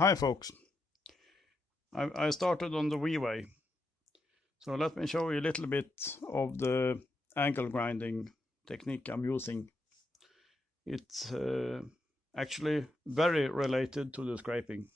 Hi folks, I started on the V-way, so let me show you a little bit of the angle grinding technique I'm using. It's actually very related to the scraping.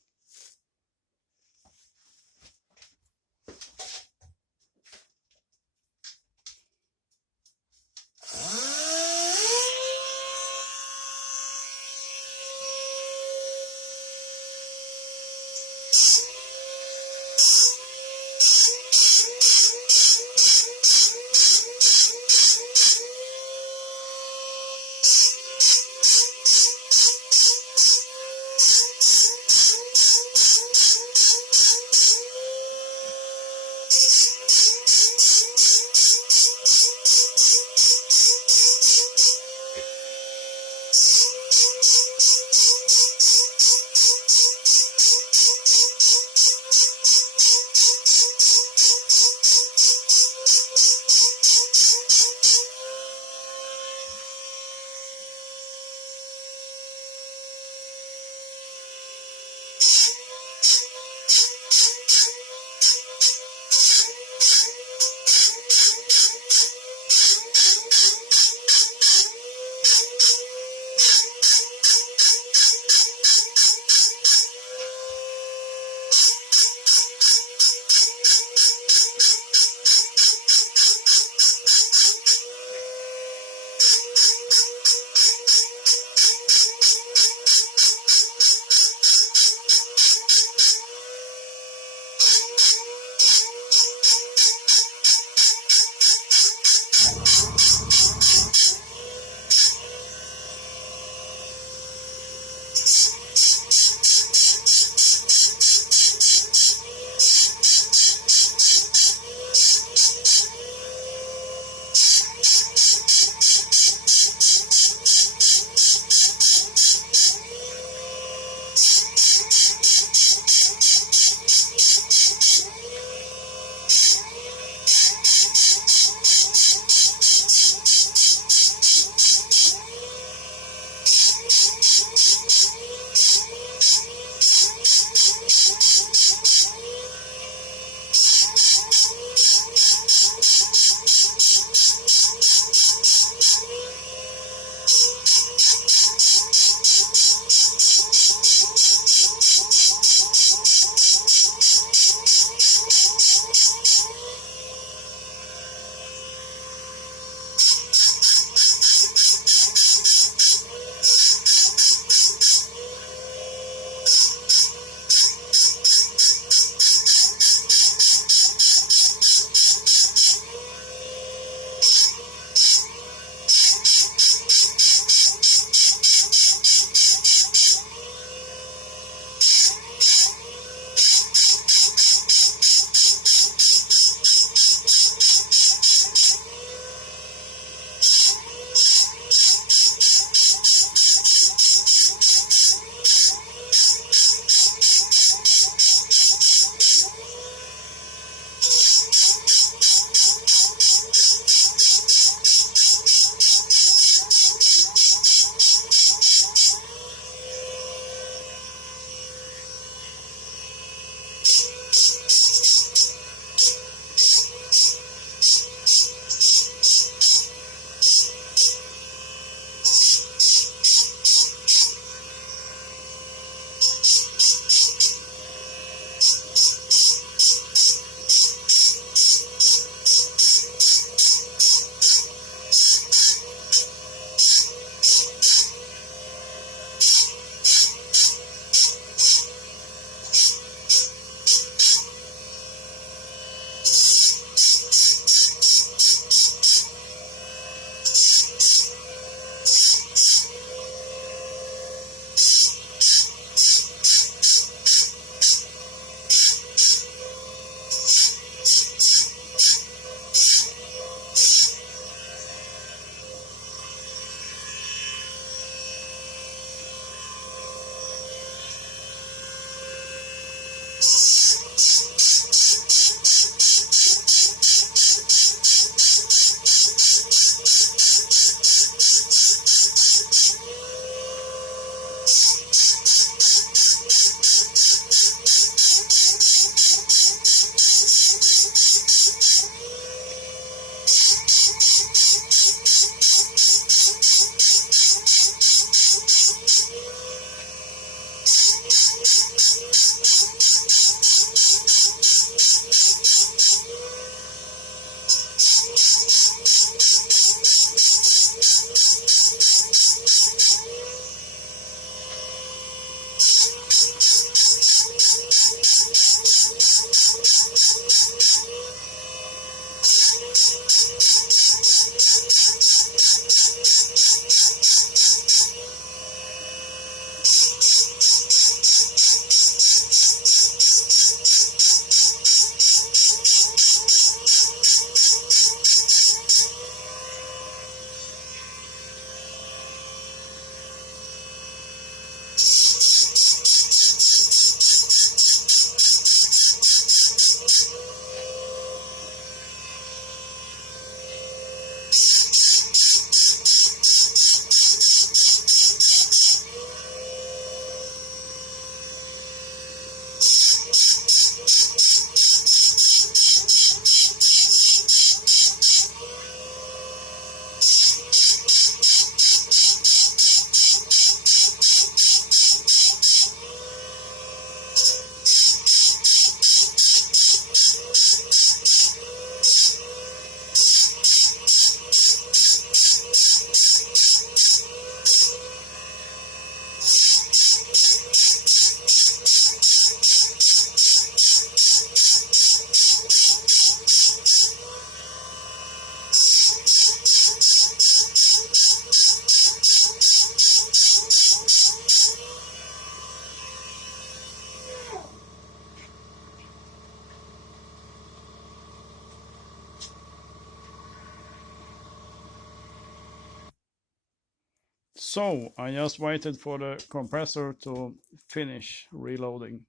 So I just waited for the compressor to finish reloading.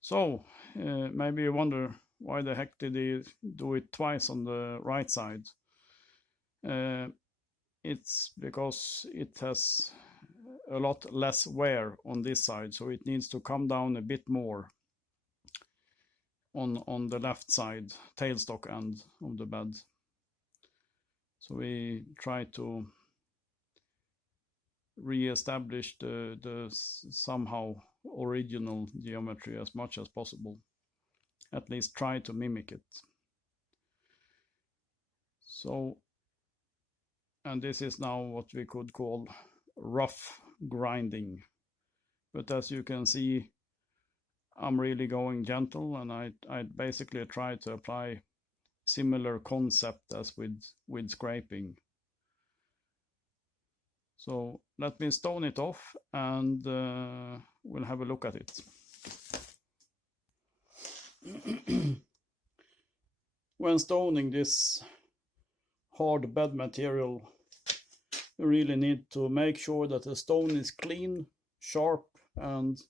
So maybe you wonder why the heck did he do it twice on the right side? It's because it has a lot less wear on this side, so it needs to come down a bit more on the left side, tailstock end of the bed. So we try to re-establish the somehow original geometry as much as possible. At least try to mimic it. So, and this is now what we could call rough grinding. But as you can see, I'm really going gentle, and I basically try to apply similar concept as with scraping. So let me stone it off, and we'll have a look at it. When stoning this hard bed material, you really need to make sure that the stone is clean, sharp, and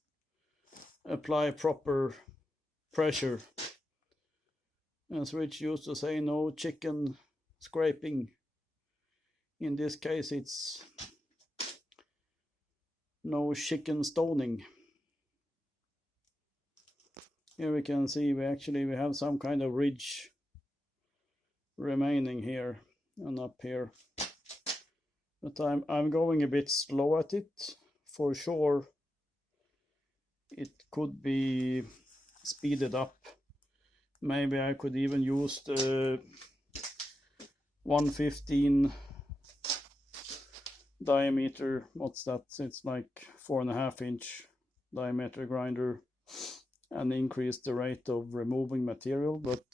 apply proper pressure. As Rich used to say, no chicken scraping. In this case, it's no chicken stoning. Here we can see we have some kind of ridge remaining here and up here. But I'm going a bit slow at it. For sure, it could be speeded up. Maybe I could even use the 115 diameter. What's that? It's like 4.5 inch diameter grinder, and increase the rate of removing material. But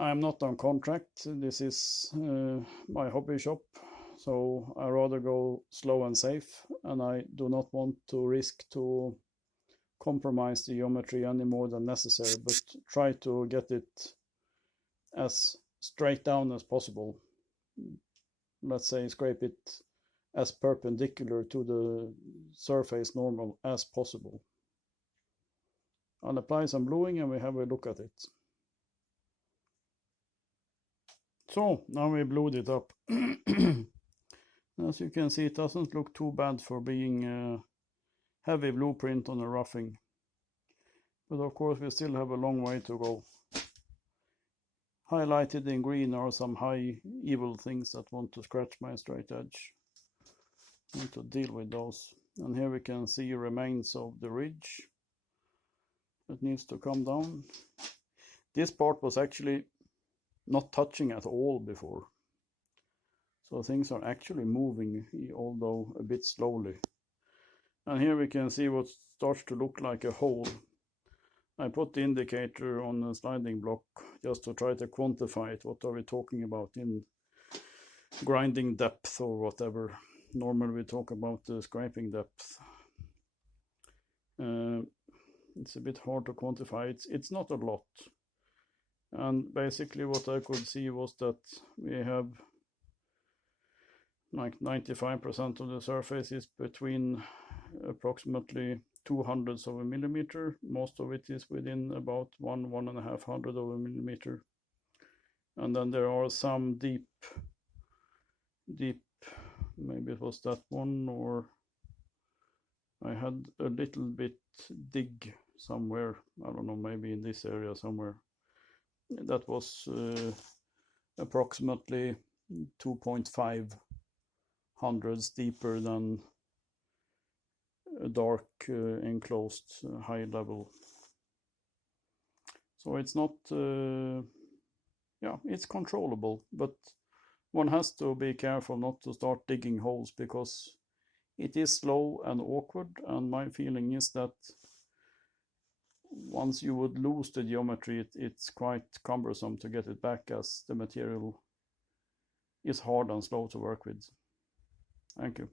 I'm not on contract. This is my hobby shop, so I rather go slow and safe, and I do not want to risk to compromise the geometry any more than necessary, but try to get it as straight down as possible. Let's say scrape it as perpendicular to the surface normal as possible. I'll apply some bluing and we have a look at it. So now we blued it up. As you can see, it doesn't look too bad for being a heavy blueprint on a roughing. But of course we still have a long way to go. Highlighted in green are some high evil things that want to scratch my straight edge. I need to deal with those. And here we can see remains of the ridge that needs to come down. This part was actually not touching at all before. So things are actually moving, although a bit slowly. And here we can see what starts to look like a hole. I put the indicator on a sliding block just to try to quantify it. What are we talking about in grinding depth or whatever? Normally we talk about the scraping depth. It's a bit hard to quantify. It's not a lot. And basically what I could see was that we have like 95% of the surface is between approximately 200ths of a millimeter. Most of it is within about 1.5 hundred of a millimeter. And then there are some deep, maybe it was that one, or I had a little bit dig somewhere, I don't know, maybe in this area somewhere. That was approximately 2.5 hundredths deeper than a dark enclosed high level. So it's not, yeah, it's controllable, but one has to be careful not to start digging holes because it is slow and awkward, and my feeling is that once you would lose the geometry, it's quite cumbersome to get it back, as the material is hard and slow to work with. Thank you.